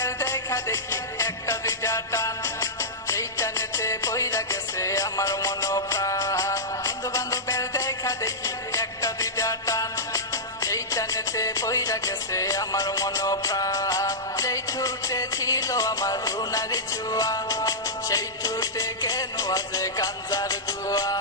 বান্ধবের দেখা দেখি একটা দুইটা টান, এই টানেতে পইরা গেছে আমার মন প্রাণ। বন্ধু বান্ধবের দেখা দেখি একটা দুইটা টান, এই টানেতে পইরা গেছে আমার মন প্রাণ। যেই ঠুটে ছিল আমার রুনারি ছোঁয়া, সেই ঠুটে কেন আজ কাঞ্জার দুয়া।